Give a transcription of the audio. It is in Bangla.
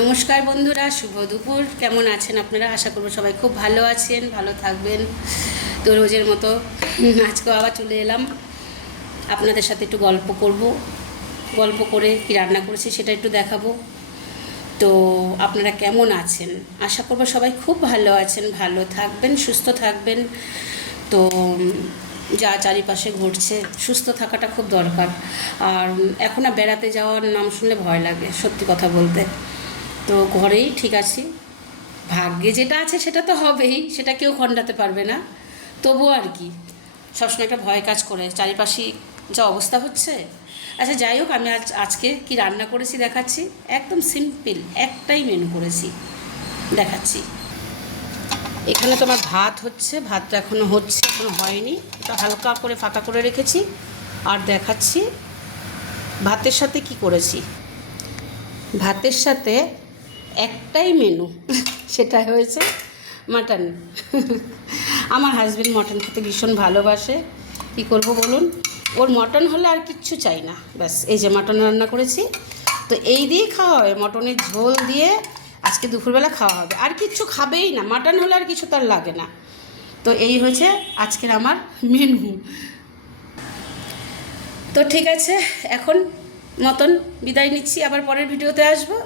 নমস্কার বন্ধুরা, শুভ দুপুর। কেমন আছেন আপনারা? আশা করব সবাই খুব ভালো আছেন, ভালো থাকবেন। তো রোজের মতো আজকেও আবার চলে এলাম আপনাদের সাথে একটু গল্প করব। গল্প করে কি রান্না করেছি সেটা একটু দেখাবো। তো আপনারা কেমন আছেন? আশা করব সবাই খুব ভালো আছেন, ভালো থাকবেন, সুস্থ থাকবেন। তো যা চারিপাশে ঘটছে, সুস্থ থাকাটা খুব দরকার। আর এখন আর বেড়াতে যাওয়ার নাম শুনলে ভয় লাগে, সত্যি কথা বলতে। তো ঘরেই ঠিক আছি। ভাগ্যে যেটা আছে সেটা তো হবেই, সেটা কেউ খণ্ডাতে পারবে না। তবুও আর কি, সবসময় একটা ভয় কাজ করে, চারিপাশে যা অবস্থা হচ্ছে। আচ্ছা যাই হোক, আমি আজকে কি রান্না করেছি দেখাচ্ছি। একদম সিম্পল একটাই মেনু করেছি, দেখাচ্ছি। এখানে তোমার ভাত হচ্ছে, ভাতটা এখনও হচ্ছে, এখনও হয়নি। এটা হালকা করে ফাটা করে রেখেছি। আর দেখাচ্ছি ভাতের সাথে কি করেছি। ভাতের সাথে একটাই মেনু, সেটা হয়েছে মাটন। আমার হাজব্যান্ড মটন খেতে ভীষণ ভালোবাসে। কী করব বলুন, ওর মটন হলে আর কিচ্ছু চাই না, ব্যাস। এই যে মটন রান্না করেছি, তো এই দিয়েই খাওয়া হবে, মটনের ঝোল দিয়ে আজকে দুপুরবেলা খাওয়া হবে। আর কিচ্ছু খাবেই না, মাটন হলে আর কিছু তার লাগে না। তো এই হয়েছে আজকের আমার মেনু। তো ঠিক আছে, এখন মতন বিদায় নিচ্ছি, আবার পরের ভিডিওতে আসবো।